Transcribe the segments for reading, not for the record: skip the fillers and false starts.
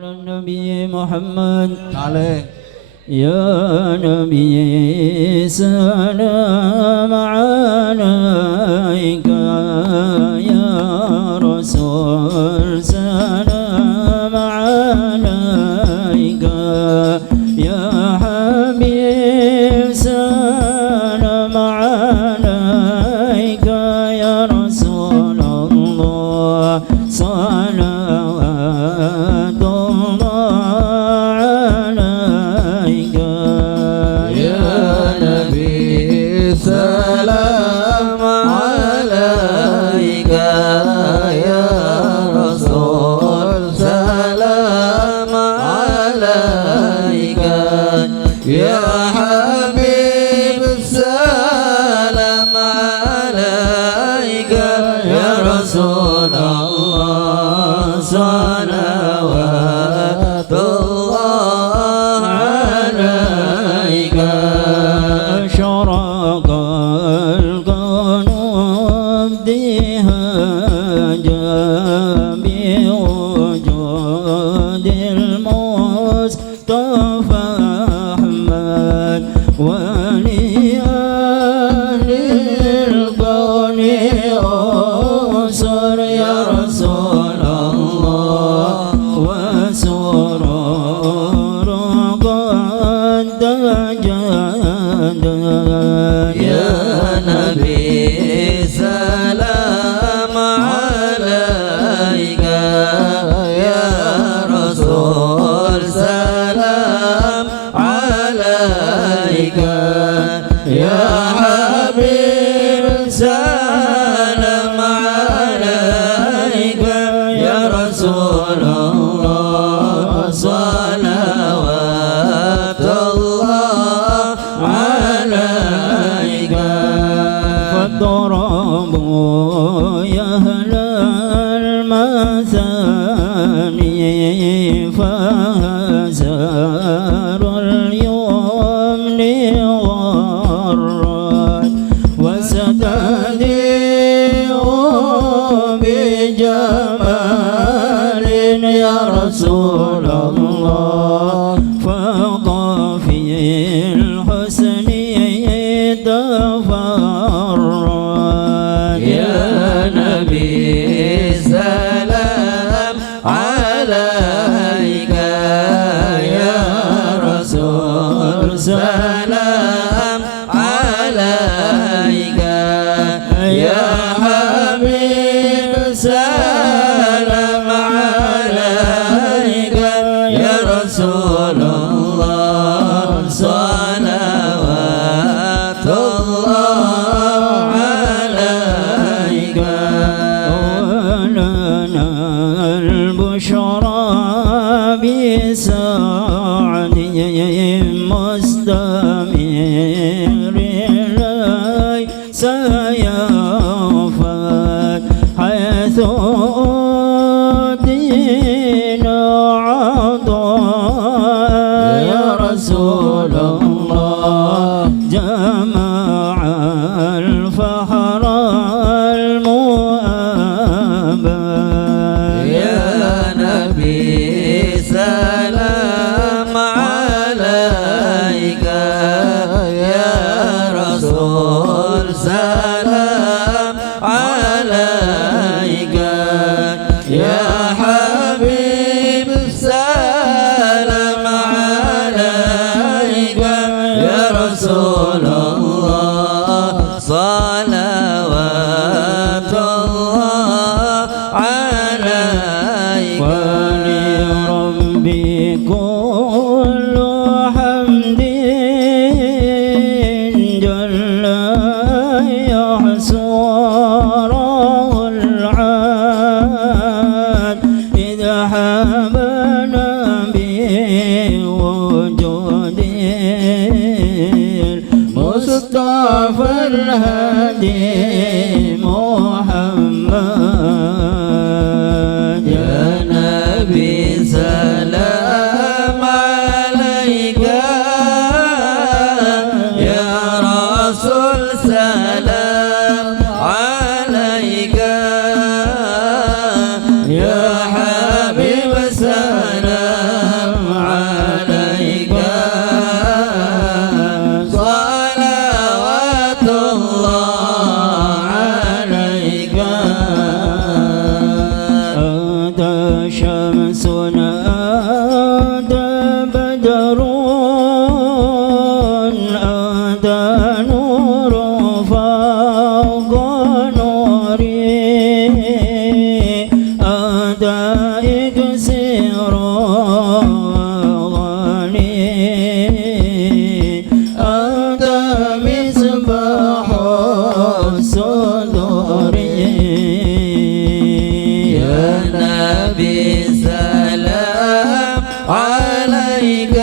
على النبي محمد عليه يا نبي سلام عليك يا رسول سلام عليك يا حبيب سلام عليك يا رسول الله صلوات الله عليك يا نبي سلام عليك يا رسول سلام عليك يا حبيب سلام عليك يا رسول الله صلوات الله عليك أشرق القلب دهجا بوجود المصطفى أحمد ولأهل الكون أسر يا رسول الله وسرور قد تجدد يا نبي سلام عليك يا رسول سلام عليك يا حبيب سلام عليك يا رسول الله صلوات الله عليك فاضربوا يا أهل المثاني فهزار اليمن والرد وستهدئوا بجمال يا رسول الله فوق في الحسن تفرد يا نبي سلام عليك يا رسول سلام عليك يا حبيب سلام عليك يا رسول الله صلوات الله عليك ولنا البشرى بسعد مستمر ليس ينفد حيث أوتينا عطاء يا رسول الله جمع الفخر المؤبد يا نبي سلام عليك يا رسول سلام عليك يا حبيب سلام عليك يا رسول الله صلوات الله عليك ولربي كل حمد جل يحصره العاد إذا حبنا بوجود المصطفى الهادي محمد يا نبي سلام عليك يا رسول سلام عليك يا حبيب سلام أنت بدر أنت نور فوق نوري أنت إكسير غني أنت مصباح الصدور يا نبي سلام عليك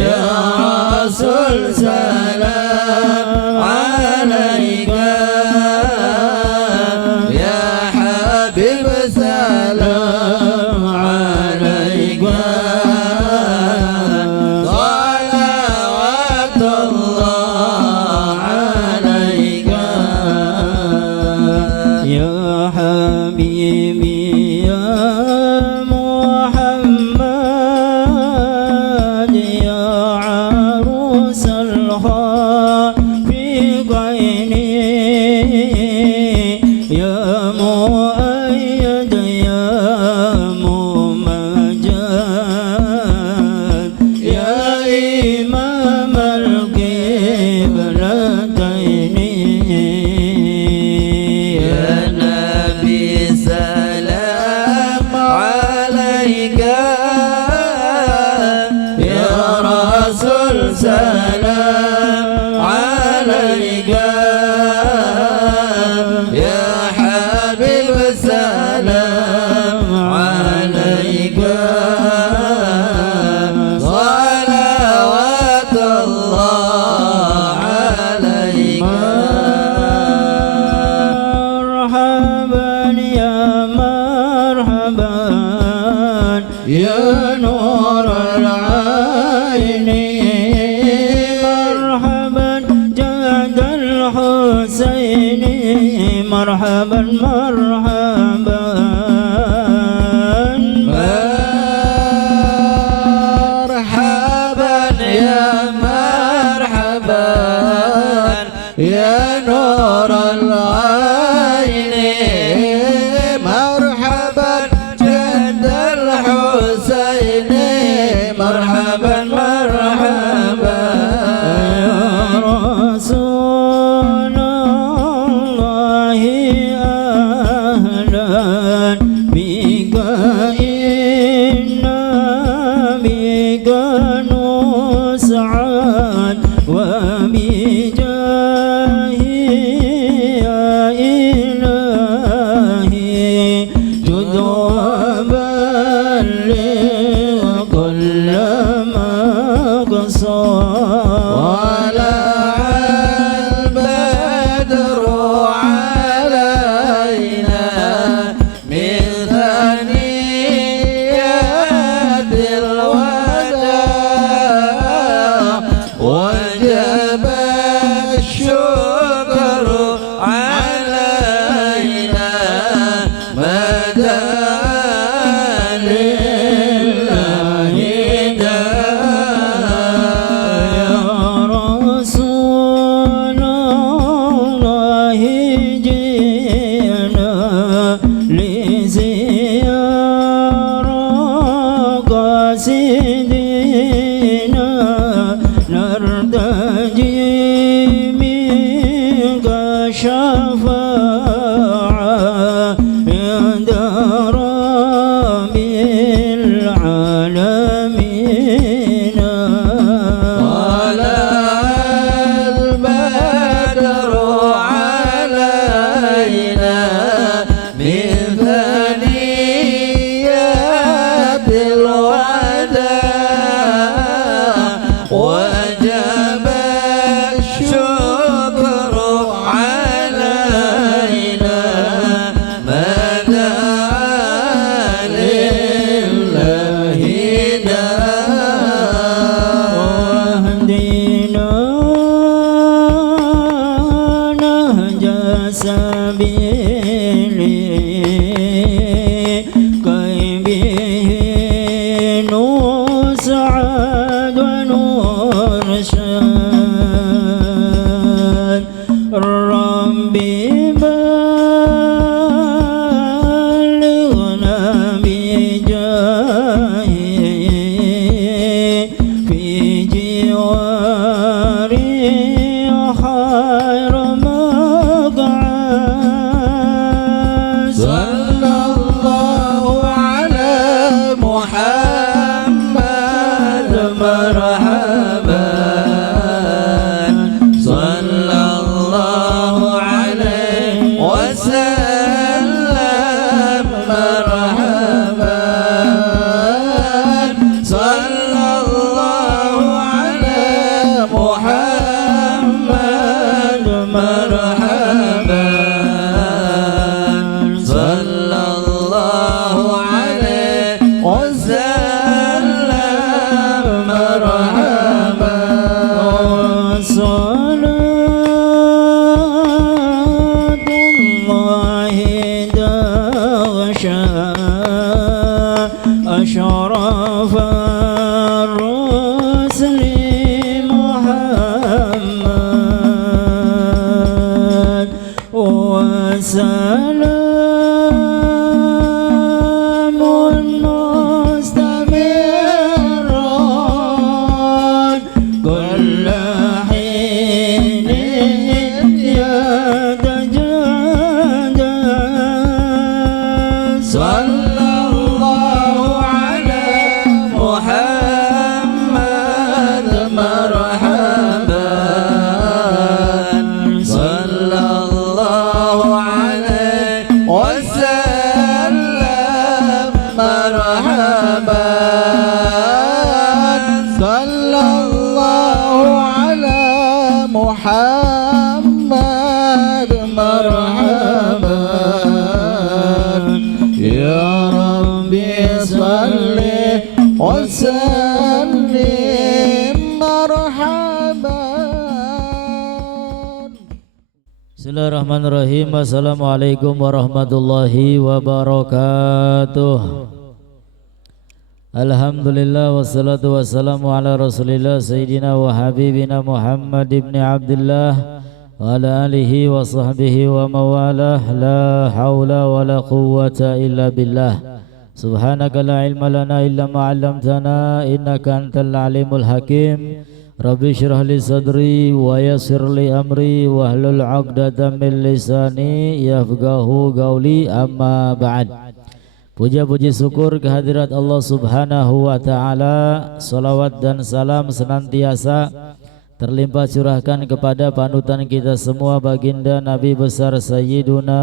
يا رسول سلام عليك يا حبيب سلام عليك صلوات الله عليك يا حبيبي يا محمد يا عروس الخافقين يا مؤيد يا ممجد يا إمام القبلتين يا نبي سلام عليك يا رسول سلام عليك يا حبيب سلام عليك صلوات الله عليك مرحبا يا مرحبا يا نور العين مرحبا جد الحسين مرحبا مرحبا مرحبا يا مرحبا يا نور العين مرحبا جد الحسين أشرف الرسل محمد وسلام Bismillahirrahmanirrahim. Assalamualaikum warahmatullahi wabarakatuh. Alhamdulillah wassalatu wassalamu ala rasulillah Sayyidina wa habibina Muhammad ibn Abdullah wa ala alihi wa sahbihi wa mawalah. La hawla wa la quwwata illa billah. Subhanaka la ilma lana illa ma'allamtana innaka antal alimul hakim. Rabbi syrah li sadri wa yassir li amri wahlul 'uqdatam min lisani yafqahu qawli, amma ba'd. Puja-puji syukur kehadirat Allah Subhanahu wa taala. Salawat dan salam senantiasa terlimpah curahkan kepada panutan kita semua, baginda Nabi besar Sayyiduna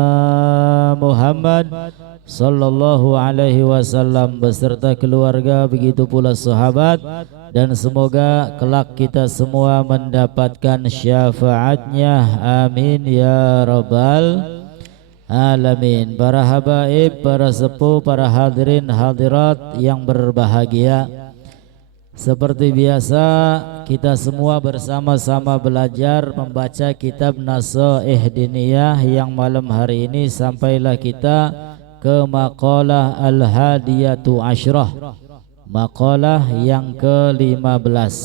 Muhammad sallallahu alaihi wasallam beserta keluarga, begitu pula sahabat, dan semoga kelak kita semua mendapatkan syafaatnya, amin ya rabbal alamin. Para habaib, para sepuh, para hadirin hadirat yang berbahagia, seperti biasa kita semua bersama-sama belajar membaca kitab Nasaih Diniyah yang malam hari ini sampailah kita ke maqalah al-hadiyatu asyrah, maqalah yang ke-15.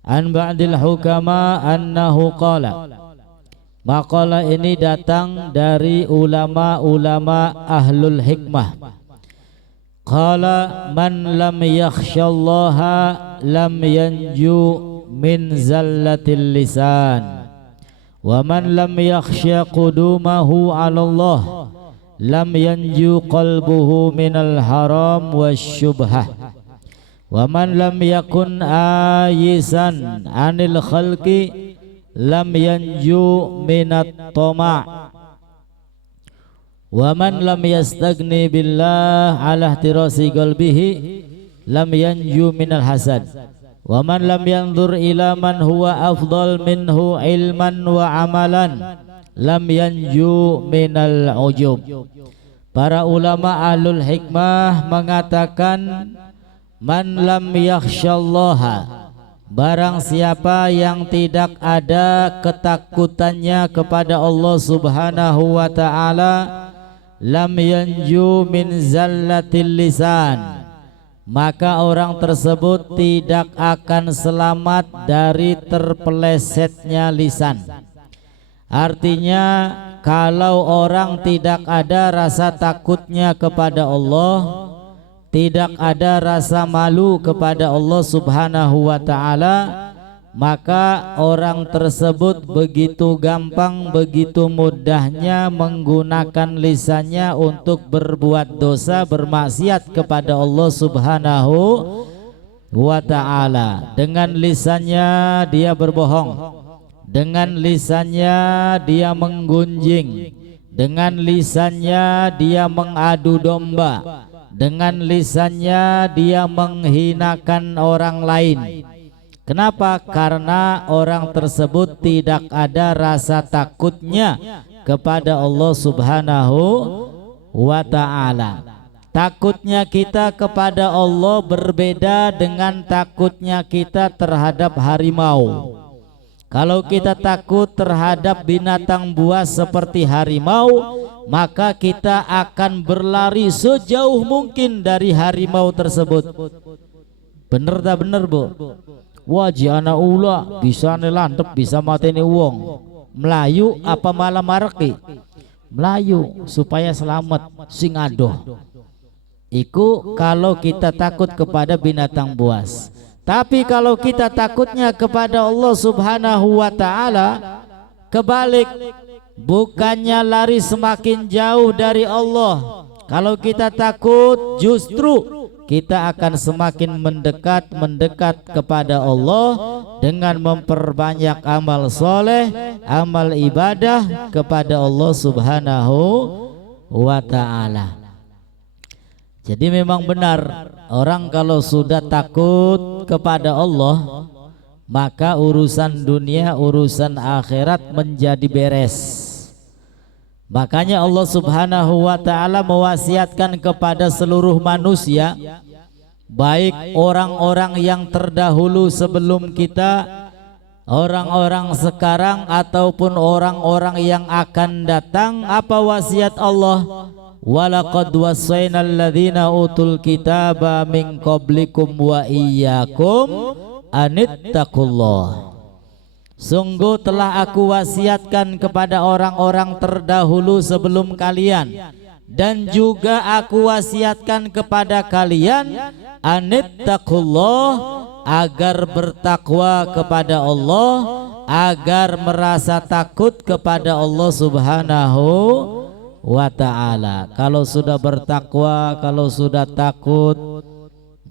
An ba'dil hukama annahu qala. Maqalah ini datang dari ulama-ulama ahlul hikmah. Qala man lam yakhshallaha lam yanju min zallatil lisan, wa man lam yakhsha qudumahu 'ala Allah lam yanju qalbuhu minal haram wasyubhah, wa man lam yakun ayisan anil khalqi lam yanju minat tama', wa man lam yastagni billah ala ihtirasi qalbihi lam yanju minal hasad, wa man lam yanzur ila man huwa afdal minhu ilman wa amalan lam yanju minal ujub. Para ulama ahlul hikmah mengatakan man lam yakhshallaha, barang siapa yang tidak ada ketakutannya kepada Allah Subhanahu wa ta'ala, lam yanju min zallatil lisan, maka orang tersebut tidak akan selamat dari terpelesetnya lisan. Artinya kalau orang tidak ada rasa takutnya kepada Allah, tidak ada rasa malu kepada Allah Subhanahu wa ta'ala, maka orang tersebut begitu gampang, begitu mudahnya menggunakan lisannya untuk berbuat dosa, bermaksiat kepada Allah Subhanahu wa ta'ala. Dengan lisannya dia berbohong, dengan lisannya dia menggunjing, dengan lisannya dia mengadu domba, dengan lisannya dia menghinakan orang lain. Kenapa? Karena orang tersebut tidak ada rasa takutnya kepada Allah Subhanahu wa ta'ala. Takutnya kita kepada Allah berbeda dengan takutnya kita terhadap harimau. Kalau kita takut terhadap binatang buas seperti harimau, maka kita akan berlari sejauh mungkin dari harimau tersebut. Bener tak bener Bu? Wajib anak ula bisa nelandep bisa mateni wong. Melayu apa malah mareki? Melayu supaya selamat sing adoh. Iku kalau kita takut kepada binatang buas. Tapi kalau kita takutnya kepada Allah Subhanahu wa taala, kebalik, bukannya lari semakin jauh dari Allah. Kalau kita takut, justru kita akan semakin mendekat kepada Allah dengan memperbanyak amal soleh, amal ibadah kepada Allah Subhanahu wa ta'ala. Jadi memang benar, orang kalau sudah takut kepada Allah, maka urusan dunia, urusan akhirat menjadi beres. Makanya Allah Subhanahu wa ta'ala mewasiatkan kepada seluruh manusia, baik orang-orang yang terdahulu sebelum kita, orang-orang sekarang ataupun orang-orang yang akan datang. Apa wasiat Allah? Walaqad wassaynal ladzina utul kitaba min qablikum wa iyyakum anittaqullah. Sungguh telah aku wasiatkan kepada orang-orang terdahulu sebelum kalian, dan juga aku wasiatkan kepada kalian anittaqullah, agar bertakwa kepada Allah, agar merasa takut kepada Allah Subhanahu wa ta'ala. Kalau sudah bertakwa, kalau sudah takut,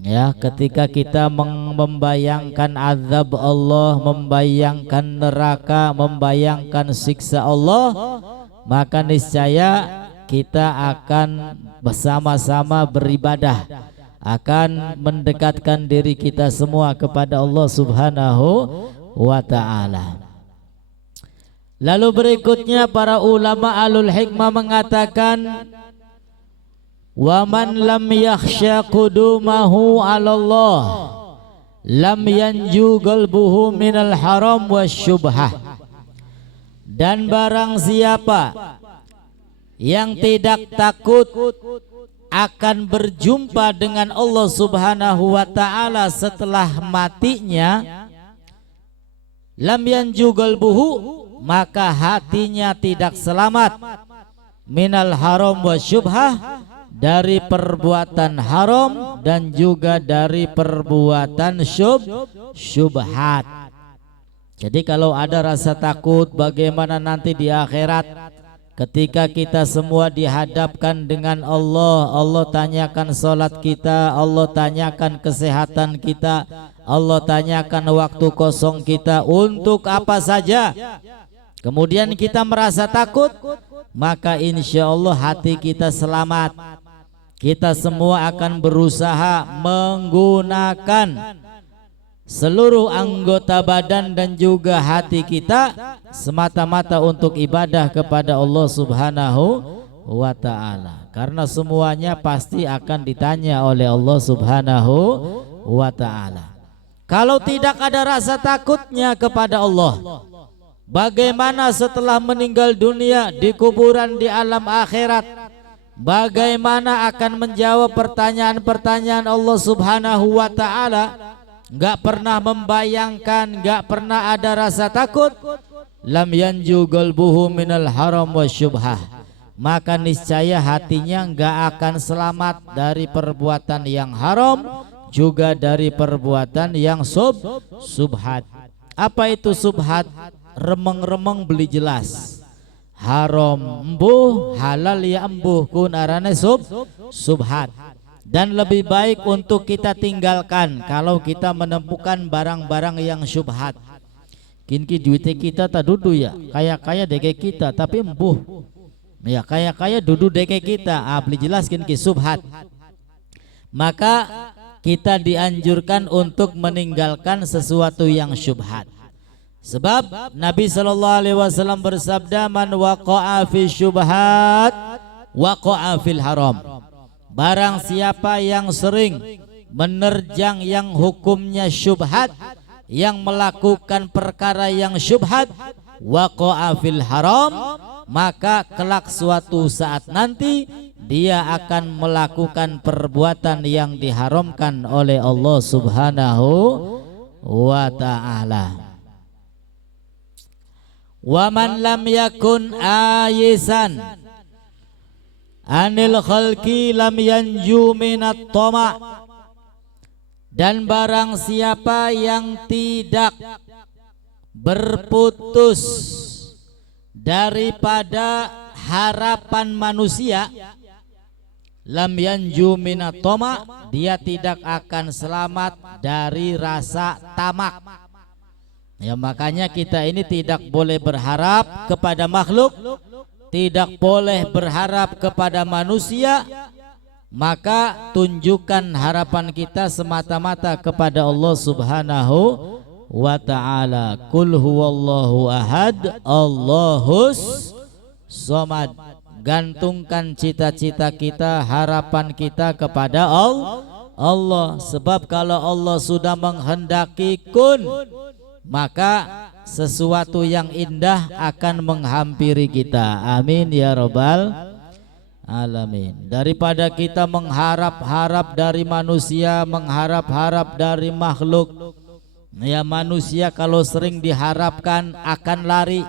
ya, ketika kita membayangkan azab Allah, membayangkan neraka, membayangkan siksa Allah, maka niscaya kita akan bersama-sama beribadah, akan mendekatkan diri kita semua kepada Allah Subhanahu wa ta'ala. Lalu berikutnya para ulama alul hikmah mengatakan, wa man lam yakhsha qudumahu 'ala Allah lam yanju qalbuhu minal haram wasyubhah. Dan barang siapa yang tidak takut akan berjumpa dengan Allah Subhanahu wa ta'ala setelah matinya, lam yanju qalbuhu, maka hatinya tidak selamat minal haram wa syubhah, dari perbuatan haram dan juga dari perbuatan syubhat. Jadi kalau ada rasa takut bagaimana nanti di akhirat, ketika kita semua dihadapkan dengan Allah, Allah tanyakan salat kita, Allah tanyakan kesehatan kita, Allah tanyakan waktu kosong kita untuk apa saja, kemudian kita merasa takut, maka insya Allah hati kita selamat. Kita semua akan berusaha menggunakan seluruh anggota badan dan juga hati kita semata-mata untuk ibadah kepada Allah Subhanahu wa ta'ala. Karena semuanya pasti akan ditanya oleh Allah Subhanahu wa ta'ala. Kalau tidak ada rasa takutnya kepada Allah, bagaimana setelah meninggal dunia di kuburan di alam akhirat? Bagaimana akan menjawab pertanyaan-pertanyaan Allah Subhanahu wa ta'ala? Gak pernah membayangkan, gak pernah ada rasa takut. Lam yanju qalbuhu minal haram wa syubhah, maka niscaya hatinya gak akan selamat dari perbuatan yang haram, juga dari perbuatan yang subhat. Apa itu subhat? Remeng-remeng beli jelas. Haram embuh, halal ya embuh, kun arane subhat. Dan lebih baik untuk kita tinggalkan kalau kita menemukan barang-barang yang syubhat. Kinki duit kita tak dudu ya, kaya-kaya deke kita tapi embuh. Ya kaya-kaya dudu deke kita, beli jelas kinki subhat. Maka kita dianjurkan untuk meninggalkan sesuatu yang syubhat. Sebab Nabi SAW bersabda, man waqa'a fi syubhat waqa'a fil haram. Barang siapa yang sering menerjang yang hukumnya syubhat, yang melakukan perkara yang syubhat, waqa'a fil haram, maka kelak suatu saat nanti dia akan melakukan perbuatan yang diharamkan oleh Allah Subhanahu wa ta'ala. Wa man lam yakun ayisan anil khalqi lam yanju minat tama, dan barang siapa yang tidak berputus daripada harapan manusia, lam yanju minat tama, dia tidak akan selamat dari rasa tamak. Ya, makanya kita ini tidak boleh berharap kepada makhluk, tidak boleh berharap kepada manusia, maka tunjukkan harapan kita semata-mata kepada Allah Subhanahu wa ta'ala. Qul huwallahu ahad, Allahus somad. Gantungkan cita-cita kita, harapan kita kepada Allah. Sebab kalau Allah sudah menghendaki kun, maka sesuatu yang indah akan menghampiri kita. Amin ya rabbal alamin. Daripada kita mengharap-harap dari manusia, mengharap-harap dari makhluk, ya, manusia kalau sering diharapkan akan lari,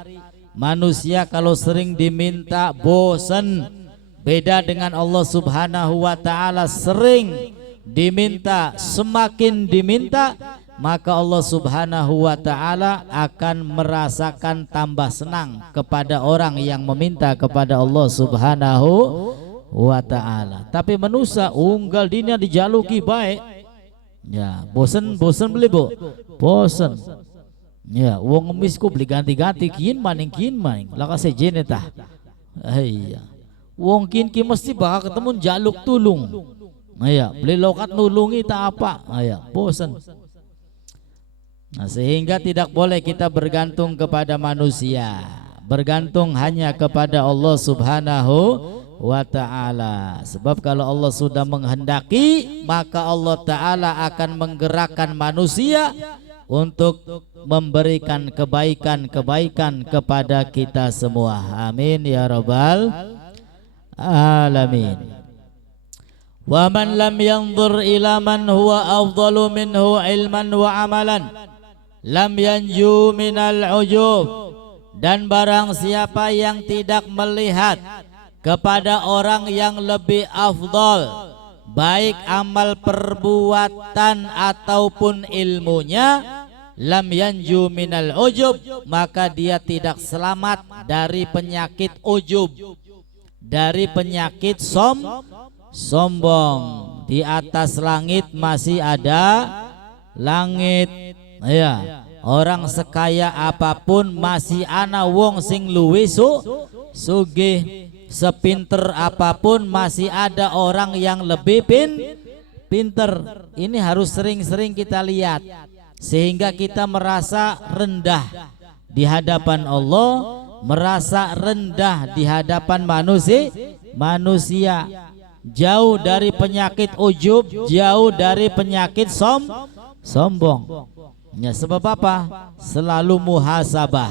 manusia kalau sering diminta bosan. Beda dengan Allah Subhanahu wa ta'ala, sering diminta, semakin diminta maka Allah Subhanahu wa ta'ala akan merasakan tambah senang kepada orang yang meminta kepada Allah Subhanahu wa ta'ala. Tapi manusia unggal dina dijaluki baik, ya, bosen beli bu, bosen, ya, wong ngemis ku beli ganti-ganti kian maning laka sejen tah. Iya, wong kian mesti bakal ketemu jaluk tulung, ya, beli lokat nulungi tak apa, ya, bosen. Nah, sehingga tidak boleh kita bergantung kepada manusia, bergantung hanya kepada Allah Subhanahu wa ta'ala. Sebab kalau Allah sudah menghendaki, maka Allah ta'ala akan menggerakkan manusia untuk memberikan kebaikan-kebaikan kepada kita semua. Amin ya rabbal alamin. Wa man lam yanzur ila man huwa afdalu minhu ilman wa amalan lam yanju minal ujub, dan barang siapa yang tidak melihat kepada orang yang lebih afdal, baik amal perbuatan ataupun ilmunya, lam yanju minal ujub, maka dia tidak selamat dari penyakit ujub, dari penyakit sombong. Di atas langit masih ada langit, ya, orang sekaya apapun masih ana wong sing luwih sugih, sepinter apapun masih ada orang yang lebih pinter. Ini harus sering-sering kita lihat sehingga kita merasa rendah di hadapan Allah, merasa rendah di hadapan manusia, jauh dari penyakit ujub, jauh dari penyakit sombong. Ya, sebab apa? Selalu muhasabah.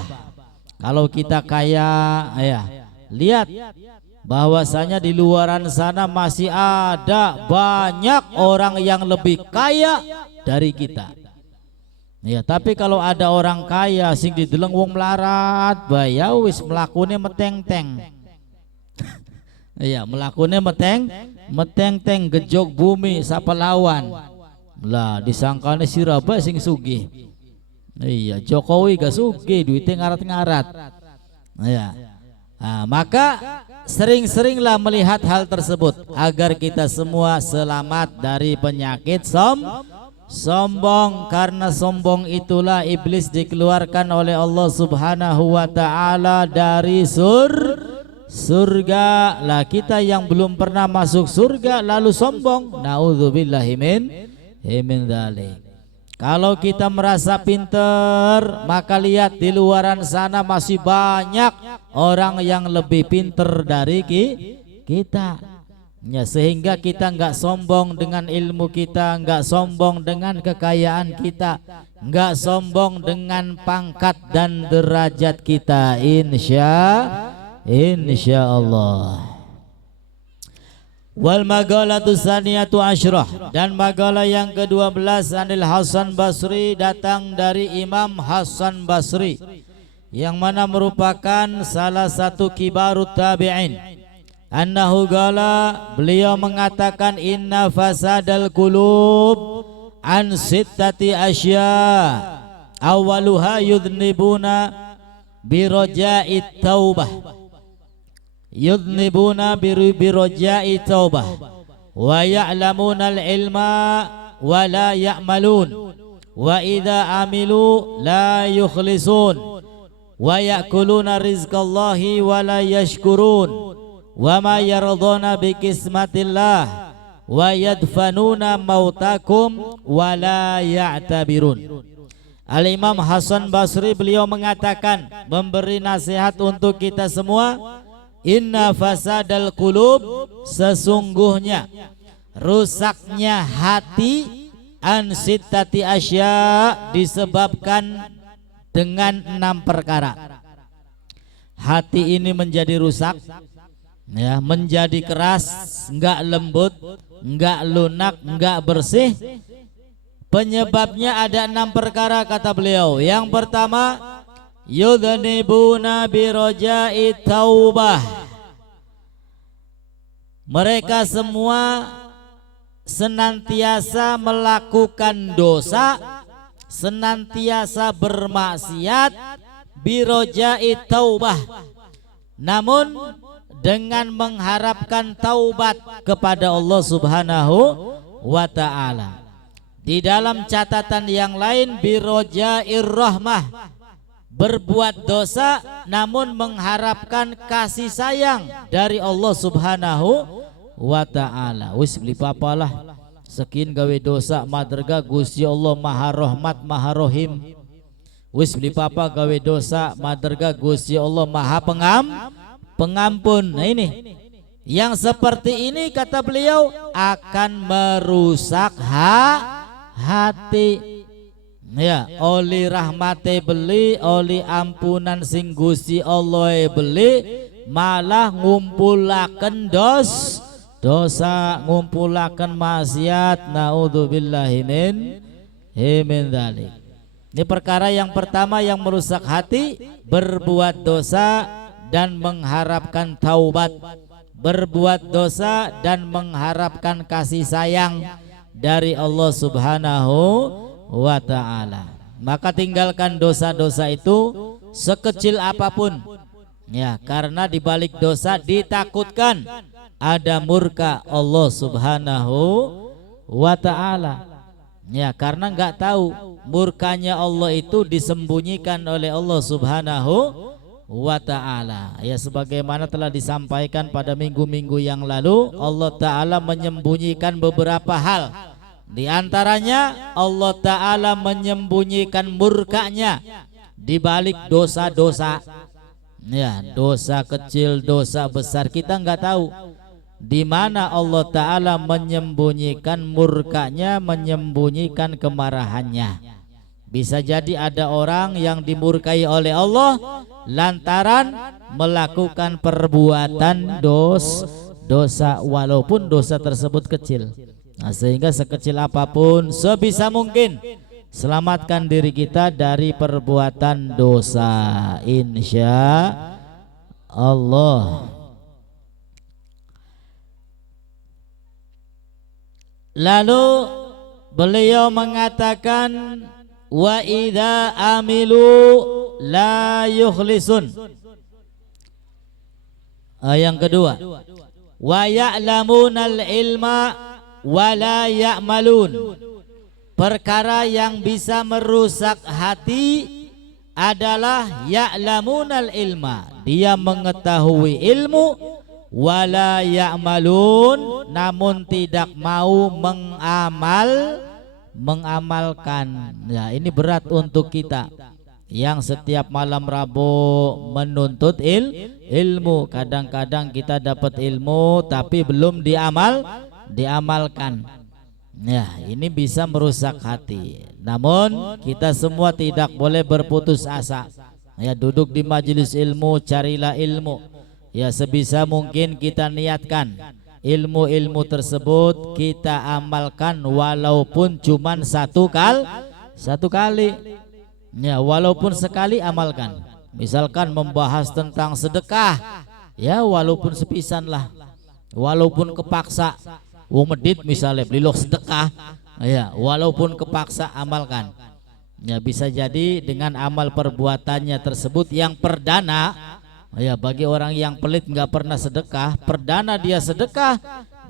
Kalau kita kaya, ya, lihat bahwasanya di luaran sana masih ada banyak orang yang lebih kaya dari kita. Ya, tapi kalau ada orang kaya sing dideleng wong melarat, baya wis mlakune meteng-teng. Ya, mlakune meteng-teng gejog bumi sapelawan. Lah disangkane siraba sing sugih. Iya, Jokowi gak sugih, duitnya ngarat-ngarat. Ya. Nah, maka sering-seringlah melihat hal tersebut agar kita semua selamat dari penyakit sombong. Karena sombong itulah iblis dikeluarkan oleh Allah Subhanahu wa ta'ala dari surga. Lah kita yang belum pernah masuk surga lalu sombong, naudzubillahi min dzalik. Kalau kita merasa pinter, maka lihat di luaran sana masih banyak orang yang lebih pinter dari kita. Ya, sehingga kita nggak sombong dengan ilmu kita, nggak sombong dengan kekayaan kita, nggak sombong dengan pangkat dan derajat kita. insyaallah. Wal magalatu saniyatu asyrah, dan magalah yang ke-12 anil Hasan Basri, datang dari Imam Hasan Basri yang mana merupakan salah satu kibarut tabi'in. Annahu gala, beliau mengatakan inna fasadal qulub an sittati asya awaluha yudnibuna biroja'it taubah, yudnibuna birojai taubah wa ya'lamuna al-ilma wa la ya'malun wa idha amilu la yukhlisun wa ya'kuluna rizqallahi wa la yashkurun wa ma yarduna bi kismatillah wa yadfanuna mautakum wa la ya'tabirun. Al-Imam Hasan Basri beliau mengatakan, memberi nasihat untuk kita semua, inna fasadal qulub, sesungguhnya rusaknya hati, an sittati asya, disebabkan dengan 6 perkara. Hati ini menjadi rusak, ya, menjadi keras, enggak lembut, enggak lunak, enggak bersih. Penyebabnya ada 6 perkara kata beliau. Yang pertama, yudhnibuna birojai taubah, mereka semua senantiasa melakukan dosa, senantiasa bermaksiat, birojai taubah, namun dengan mengharapkan taubat kepada Allah Subhanahu wa ta'ala. Di dalam catatan yang lain, birojair rahmah, berbuat dosa namun mengharapkan kasih sayang dari Allah Subhanahu wa ta'ala. Wis beli papalah sekin gawe dosa madraga Gusti Allah Maha Rahmat Maha Rahim. Wis beli papa gawe dosa madraga Gusti Allah Maha Pengampun. Nah ini yang seperti ini kata beliau akan merusak hati. Ya, oli rahmate beli, oli ampunan sing Gusti Allah beli, malah ngumpulaken dosa, ngumpulaken maksiat. Naudzubillahi min dzalik. Ini perkara yang pertama yang merusak hati, berbuat dosa dan mengharapkan taubat, berbuat dosa dan mengharapkan kasih sayang dari Allah Subhanahu wa ta'ala. Maka tinggalkan dosa-dosa itu sekecil apapun, ya, karena di balik dosa ditakutkan ada murka Allah Subhanahu wa ta'ala, ya, karena nggak tahu murkanya Allah itu disembunyikan oleh Allah Subhanahu wa ta'ala. Ya, sebagaimana telah disampaikan pada minggu-minggu yang lalu, Allah ta'ala menyembunyikan beberapa hal. Di antaranya Allah ta'ala menyembunyikan murkanya di balik dosa-dosa, ya, dosa kecil, dosa besar, kita nggak tahu di mana Allah ta'ala menyembunyikan murkanya, menyembunyikan kemarahannya. Bisa jadi ada orang yang dimurkai oleh Allah lantaran melakukan perbuatan dosa walaupun dosa tersebut kecil. Nah, sehingga sekecil apapun sebisa mungkin selamatkan diri kita dari perbuatan dosa, insya Allah. Lalu beliau mengatakan wa idza amilu la yukhlisun. Yang kedua, wa ya'lamunal ilma wala ya'malun. Perkara yang bisa merusak hati adalah ya'lamunal ilma, dia mengetahui ilmu, wala ya'malun, namun tidak mau mengamalkan. Ya, ini berat untuk kita yang setiap malam Rabu menuntut ilmu. Kadang-kadang kita dapat ilmu tapi belum diamalkan. Ya, ini bisa merusak hati. Namun kita semua tidak boleh berputus asa. Ya, duduk di majelis ilmu, carilah ilmu. Ya sebisa mungkin kita niatkan ilmu-ilmu tersebut kita amalkan walaupun cuman satu kali. Ya, walaupun sekali amalkan. Misalkan membahas tentang sedekah, ya walaupun sepisan lah, walaupun kepaksa. Medit misalnya beliau sedekah, ya walaupun kepaksa amalkan. Ya bisa jadi dengan amal perbuatannya tersebut yang perdana. Ya bagi orang yang pelit nggak pernah sedekah, perdana dia sedekah,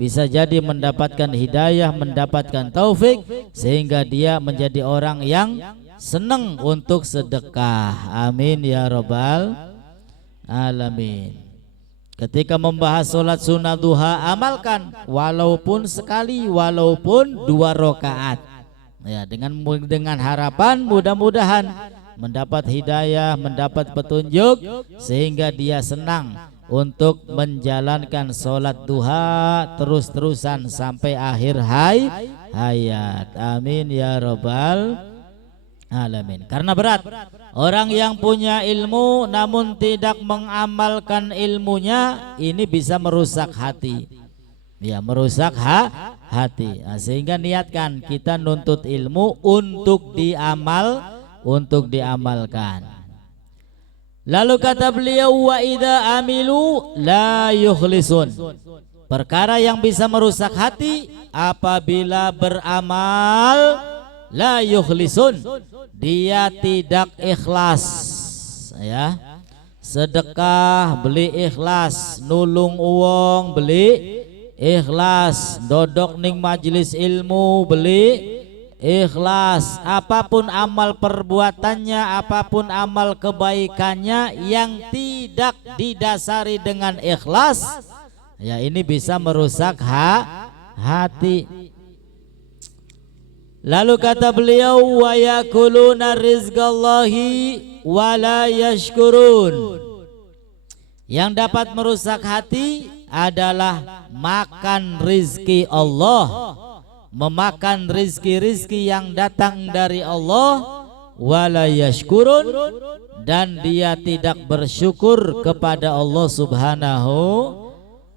bisa jadi mendapatkan hidayah, mendapatkan taufik, sehingga dia menjadi orang yang senang untuk sedekah. Amin ya rabbal alamin. Ketika membahas sholat sunnah duha, amalkan walaupun sekali, walaupun 2 rakaat. Ya dengan harapan mudah-mudahan mendapat hidayah, mendapat petunjuk, sehingga dia senang untuk menjalankan sholat duha terus-terusan sampai akhir hayat. Amin ya rabbal alamin. Karena berat orang yang punya ilmu namun tidak mengamalkan ilmunya, ini bisa merusak hati. Ya merusak hati. Nah, sehingga niatkan kita nuntut ilmu untuk diamalkan. Lalu kata beliau, wa idza amilu la yukhlisun. Perkara yang bisa merusak hati apabila beramal la yukhlisun, dia tidak ikhlas. Ya, sedekah beli ikhlas, nulung uang beli ikhlas, dodok ning majelis ilmu beli ikhlas. Apapun amal perbuatannya, apapun amal kebaikannya yang tidak didasari dengan ikhlas, ya ini bisa merusak hati. Lalu kata beliau, wa yakuluna rizqallahi wa la yashkurun. Yang dapat merusak hati adalah makan rizki Allah, memakan rizki-rizki yang datang dari Allah, wala yashkurun, dan dia tidak bersyukur kepada Allah subhanahu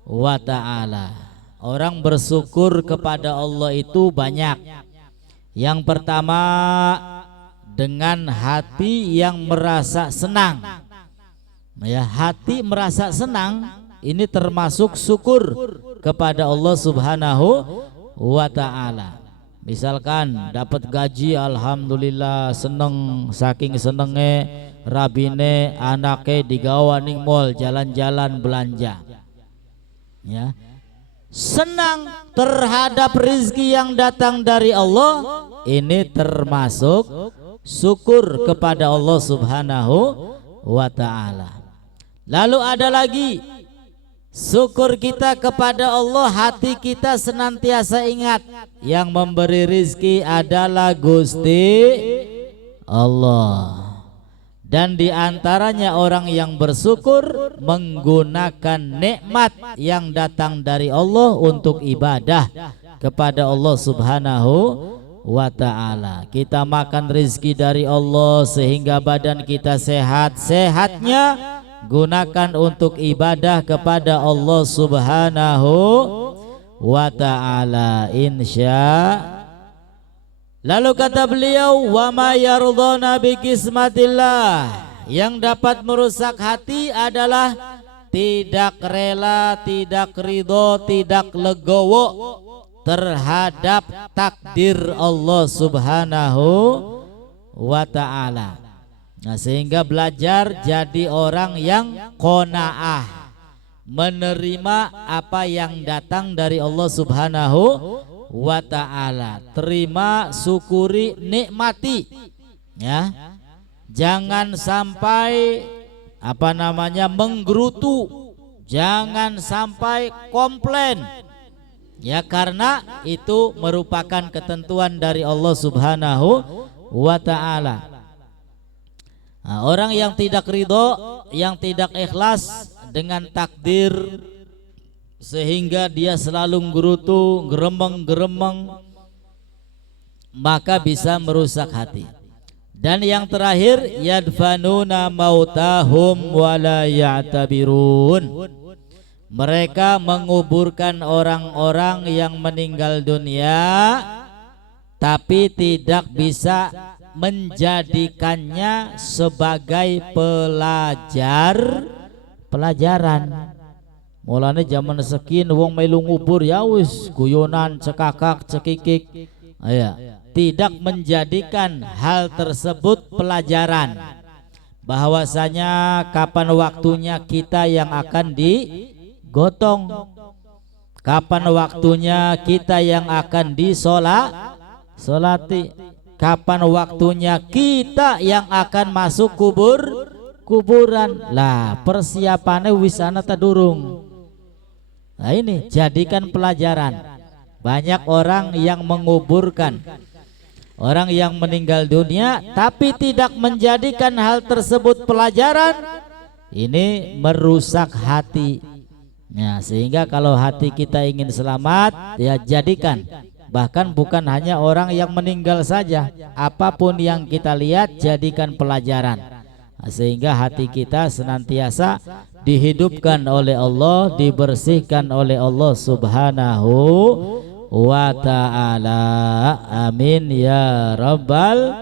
wa ta'ala. Orang bersyukur kepada Allah itu banyak. Yang pertama dengan hati yang merasa senang. Ya, hati merasa senang ini termasuk syukur kepada Allah subhanahu wa ta'ala. Misalkan dapat gaji, alhamdulillah seneng, saking senenge rabine anake digawa ning mall jalan-jalan belanja. Ya, senang terhadap rezeki yang datang dari Allah, ini termasuk syukur kepada Allah subhanahu wa ta'ala. Lalu ada lagi syukur kita kepada Allah, hati kita senantiasa ingat yang memberi rizki adalah Gusti Allah. Dan diantaranya orang yang bersyukur menggunakan nikmat yang datang dari Allah untuk ibadah kepada Allah subhanahu wa ta'ala. Kita makan rizki dari Allah sehingga badan kita sehat, sehatnya gunakan untuk ibadah kepada Allah subhanahu wa ta'ala, insya. Lalu kata beliau, wa ma yardona bi kismatillah. Yang dapat merusak hati adalah tidak rela, tidak ridho, tidak legowo terhadap takdir Allah subhanahu wa ta'ala. Nah, sehingga belajar jadi orang yang qanaah, menerima apa yang datang dari Allah subhanahu wa ta'ala. Terima, syukuri, nikmati. Ya, jangan sampai menggerutu, jangan sampai komplain. Ya, karena itu merupakan ketentuan dari Allah subhanahu wa ta'ala. Nah, orang yang tidak ridho, yang tidak ikhlas dengan takdir, sehingga dia selalu gerutu, geremeng-geremeng, maka bisa merusak hati. Dan yang terakhir, yadfanuna mautahum wala ya'tabirun. Mereka menguburkan orang-orang yang meninggal dunia, tapi tidak bisa menjadikannya sebagai pelajaran. Mulane zaman sekin wong melu ngubur ya wis guyonan cekakak cekikik. Tidak menjadikan hal tersebut pelajaran, bahwasanya kapan waktunya kita yang akan digotong, kapan waktunya kita yang akan disolati, kapan waktunya kita yang akan masuk kuburan. Lah persiapannya wisana tadurung. Nah ini jadikan pelajaran. Banyak orang yang menguburkan orang yang meninggal dunia tapi tidak menjadikan hal tersebut pelajaran. Ini merusak hati. Nah, sehingga kalau hati kita ingin selamat, ya jadikan. Bahkan bukan hanya orang yang meninggal saja, apapun yang kita lihat jadikan pelajaran. Nah, sehingga hati kita senantiasa dihidupkan oleh Allah, dibersihkan oleh Allah Subhanahu wa ta'ala. Amin ya rabbal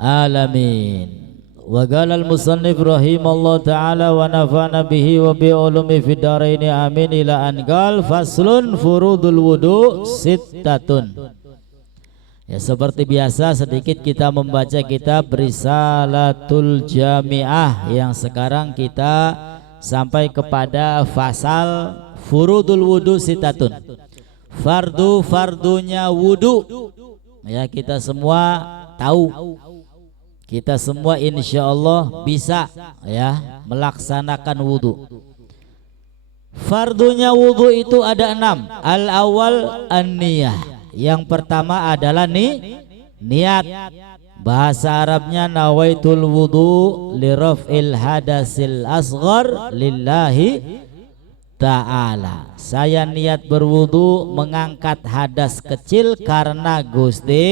alamin. Wa qala al-musannif rahimallahu ta'ala wa nafa'na bihi wa bi ulumi fid dharain amin. Ila an qal faslun furudul wudu sittatun. Ya, seperti biasa sedikit kita membaca kitab Risalatul Jami'ah yang sekarang kita sampai kepada fasal furudul wudu sittatun. Fardunya wudu. Ya, kita semua tahu, kita semua insya Allah bisa ya melaksanakan wudu. Fardunya wudu itu ada 6. Al awal an-niyah. Yang pertama adalah niat. Bahasa Arabnya nawaitul wudu liraf'il hadasil asghar lillahi ta'ala. Saya niat berwudu mengangkat hadas kecil karena Gusti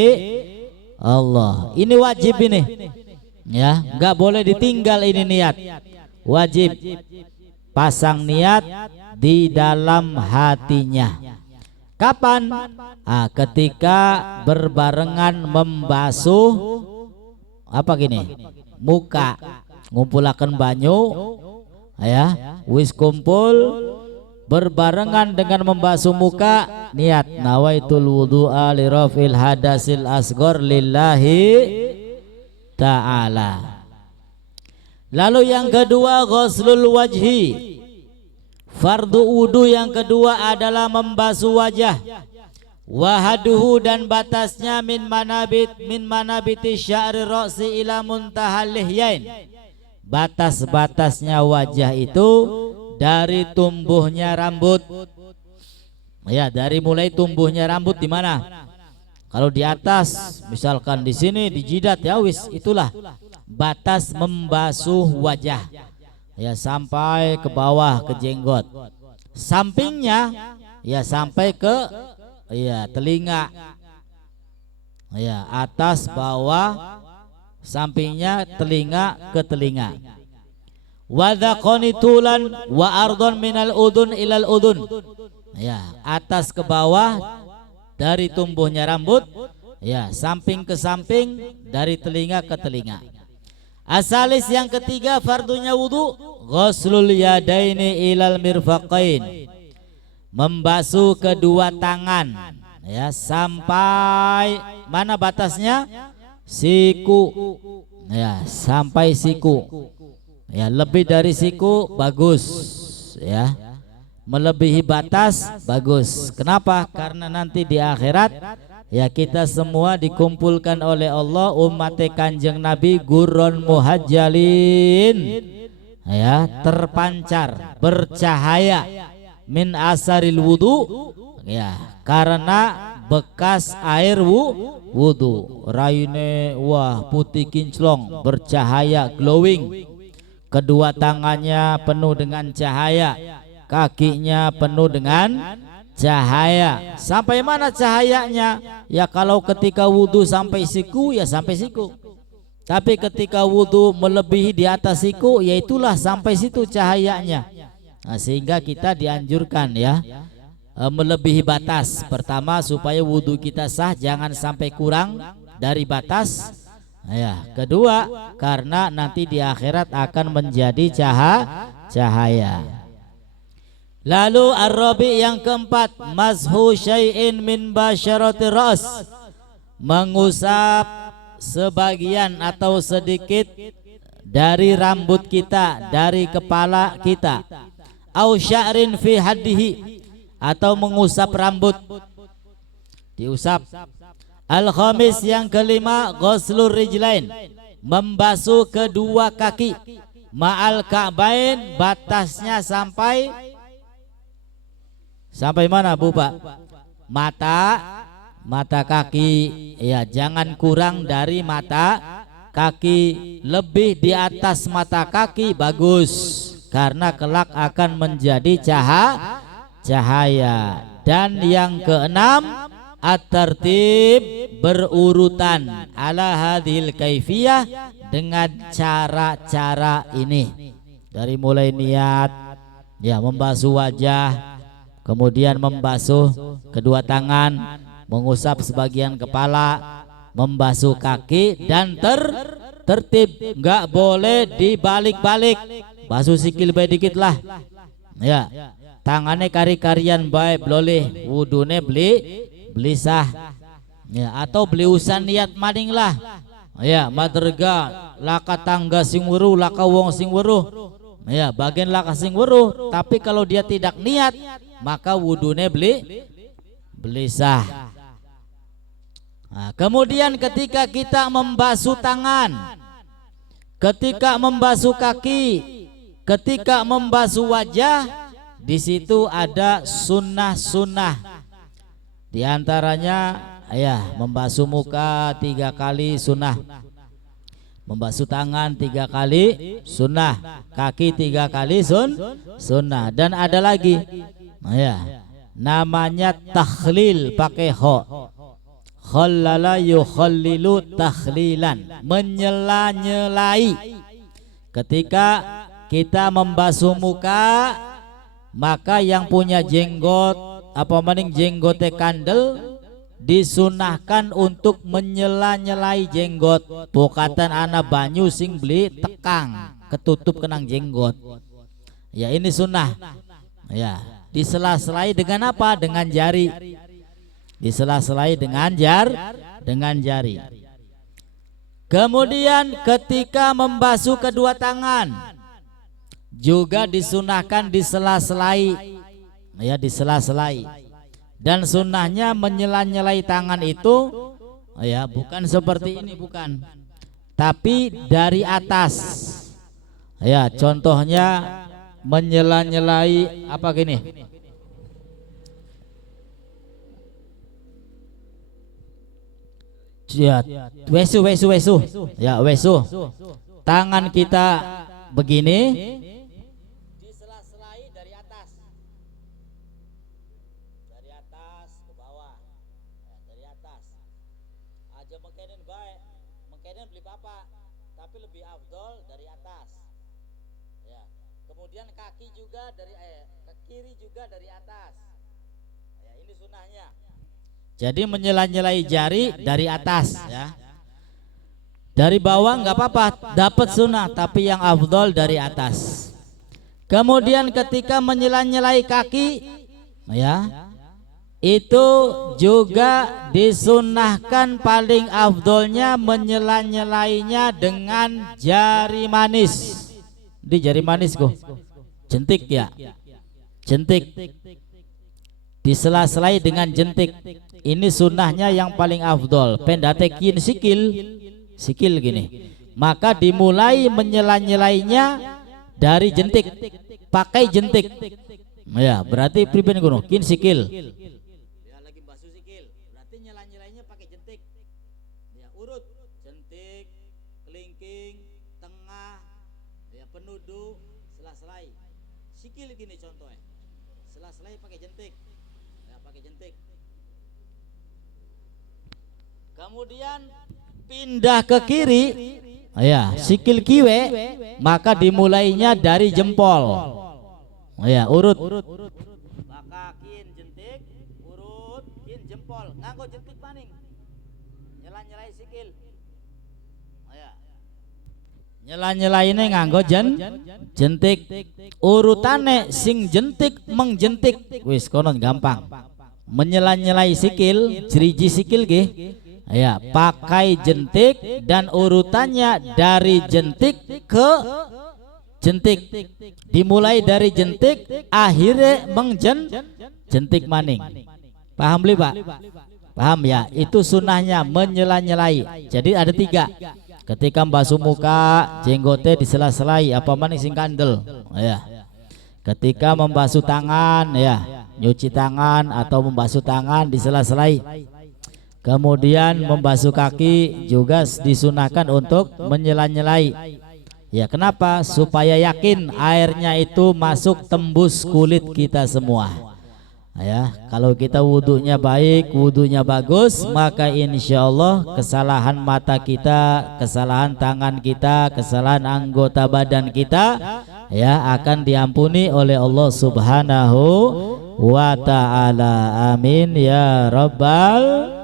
Allah. Ini wajib ini. Ya, enggak boleh ditinggal ini niat. Wajib pasang niat di dalam hatinya. Kapan? Ketika berbarengan membasuh apa gini? Muka. Ngumpulaken banyu ya, wis kumpul berbarengan dengan membasuh muka, niat nawaitul wudu'a li raf'il hadasil asghar lillahi ta'ala. Lalu yang kedua ghuslul wajhi. Fardu wudu yang kedua adalah membasuh wajah. Wahaduhu dan batasnya min manabiti sya'ri ra'si ila muntahal lihyain. Batas-batasnya wajah itu dari tumbuhnya rambut. Ya, dari mulai tumbuhnya rambut di mana? Kalau di atas, misalkan di sini di jidat ya wis, itulah batas membasuh wajah. Ya, sampai ke bawah ke jenggot. Sampingnya ya sampai ke telinga. Ya, atas bawah sampingnya telinga ke telinga. Wadhaqani tulan wa ardon minal udun ilal udun. Ya, atas ke bawah dari tumbuhnya rambut, ya samping ke samping dari telinga ke telinga. Asalis yang ketiga fardunya wudu ghuslul yadaini ilal mirfaqain. Membasuh kedua tangan ya sampai mana batasnya? Siku. Ya, sampai siku. Ya, lebih dari siku bagus ya. Melebihi batas bagus. Kenapa? Karena nanti di akhirat ya kita semua dikumpulkan oleh Allah umat Kanjeng Nabi gurron muhajjalin ya, terpancar bercahaya min asaril wudu ya, karena bekas air wudu. Raine wah putih kinclong, bercahaya, glowing. Kedua tangannya penuh dengan cahaya, kakinya penuh dengan cahaya. Sampai mana cahayanya? Ya kalau ketika wudu sampai siku ya sampai siku. Tapi ketika wudu melebihi di atas siku, ya itulah sampai situ cahayanya. Nah, sehingga kita dianjurkan ya melebihi batas. Pertama supaya wudhu kita sah, jangan sampai kurang dari batas. Ya, kedua karena nanti di akhirat akan menjadi cahaya. Lalu ar-rabi yang keempat, mazhu syai'in min basyaratir ras, mengusap sebagian atau sedikit dari rambut kita, dari kepala kita. Au sya'rin fi haddihi, atau mengusap rambut, diusap. Al-khamis yang kelima, ghuslur rijlain, membasuh kedua kaki. Ma'al ka'bain, batasnya sampai mana Bu Pak? Mata kaki ya, jangan kurang dari mata kaki. Lebih di atas mata kaki bagus, karena kelak akan menjadi cahaya. Dan yang keenam, at-tartib, berurutan, ala hadhil kaifiyah, dengan cara-cara ini. Dari mulai niat ya, membasuh wajah, kemudian membasuh kedua tangan, mengusap sebagian kepala, membasuh kaki, dan tertib, nggak boleh dibalik-balik. Basuh sikil baik dikit lah ya, tangannya kari-karian baik boleh, wudune beli sah ya, atau beli usan niat mading lah ya, maderga laka tangga sing weruh, laka wong sing weruh ya, bagian laka sing weruh. Tapi kalau dia tidak niat, maka wudune beli sah. Nah, kemudian ketika kita membasuh tangan, ketika membasuh kaki, ketika membasuh wajah, di situ ada sunnah-sunnah. Di antaranya ya, membasuh muka 3 kali sunnah, membasuh tangan 3 kali sunnah, kaki 3 kali sunnah. Dan ada lagi ya, namanya takhlil pakai ho. Khallala yukhallilu takhlilan, menyela-nyelai. Ketika kita membasuh muka, maka yang punya jenggot apa maning jenggote kandel, disunahkan untuk menyela-nyelai jenggot. Pokatan anak banyu sing beli tekang ketutup kenang jenggot ya, ini sunnah ya. Disela-selai dengan apa? Dengan jari. Disela-selai dengan jari. Kemudian ketika membasuh kedua tangan juga disunahkan disela-selai ya, disela-selai. Dan sunnahnya menyela-nyelai tangan itu ya, bukan seperti ini, bukan, tapi dari atas ya. Contohnya menyela-nyelai apa gini ya, wesu ya, wesu. Tangan kita begini, disela-selai dari atas ke bawah ya, dari atas aja. Mengkenen baik, mengkenen beli papa, tapi lebih afdol dari atas ya. Kemudian kaki juga dari ke kiri juga dari atas ya, ini sunnahnya. Jadi menyela-nyelai jari dari atas ya. Dari bawah nggak apa-apa, dapat sunnah, tapi yang afdol dari atas. Kemudian ketika menyela-nyelai kaki ya, itu juga disunnahkan, paling afdolnya menyela-nyelainya dengan jari manis. Di jari manis kok, jentik ya, jentik, disela-selai dengan jentik. Ini sunnahnya yang paling afdol. Pendatekin sikil gini, maka dimulai menyela-nyelainya dari jentik, pakai jentik ya. Berarti priben kuno kin sikil ya, lagi basuh sikil, berarti nyela-nyelainya pakai jentik ya, urut jentik, kelingking, tengah ya, penuduh, sela-selai sikil gini contohnya. Sela-selai pakai jentik ya, pakai jentik. Kemudian pindah ke kiri ya, sikil kiwe, maka dimulainya dari jempol Ya, urut. Baka kin jentik, urut kin jempol. Nganggo jentik maning. Nyela-nyelai sikil. Ya. Nyela-nyelaine nganggo jentik. Urutane sing jentik mengjentik. Wis konon gampang. Menyela-nyelai sikil, jeriji sikil nggih. Ya, pakai jentik dan urutannya dari jentik ke jentik. Dimulai dari jentik, akhirnya jentik maning. Paham beli Pak? Paham ya? Itu sunnahnya menyela-nyelai. Jadi ada 3. Ketika membasuh muka, jenggotnya disela-selai, apa maning sing kandel. Ya. Ketika membasuh tangan, ya, nyuci tangan atau membasuh tangan disela-selai. Kemudian membasuh kaki juga disunahkan untuk menyela-nyelai. Ya, kenapa? Supaya yakin airnya itu masuk tembus kulit kita semua. Ya, kalau kita wudunya baik, wudunya bagus, maka insya Allah kesalahan mata kita, kesalahan tangan kita, kesalahan anggota badan kita, ya, akan diampuni oleh Allah Subhanahu wa ta'ala. Amin ya rabbal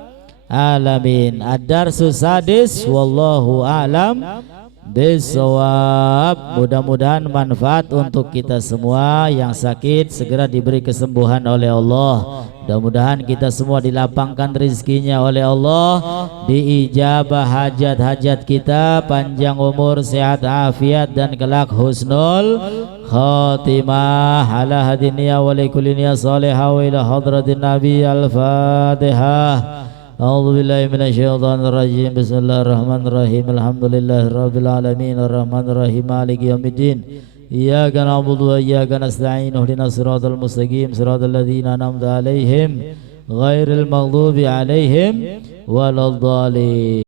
alamin. Ad-darsus sadis wallahu a'lam bisawab. Mudah-mudahan manfaat untuk kita semua. Yang sakit segera diberi kesembuhan oleh Allah. Mudah-mudahan kita semua dilapangkan rezekinya oleh Allah, diijabah hajat-hajat kita, panjang umur, sehat afiat dan kelak husnul khatimah. Ala hadiniya wa likuliniya salihah wa ila hadratin nabi. Al-Fatihah. A'udzu billahi minasyaitonir rajim. Bismillahirrahmanirrahim. Alhamdulillahirabbil alamin arrahmanir rahim maliki yaumiddin. Iyyaka na'budu wa iyyaka nasta'in. Ihdinas siratal mustaqim siratal ladzina an'amta 'alaihim ghairil maghdubi 'alaihim waladdallin.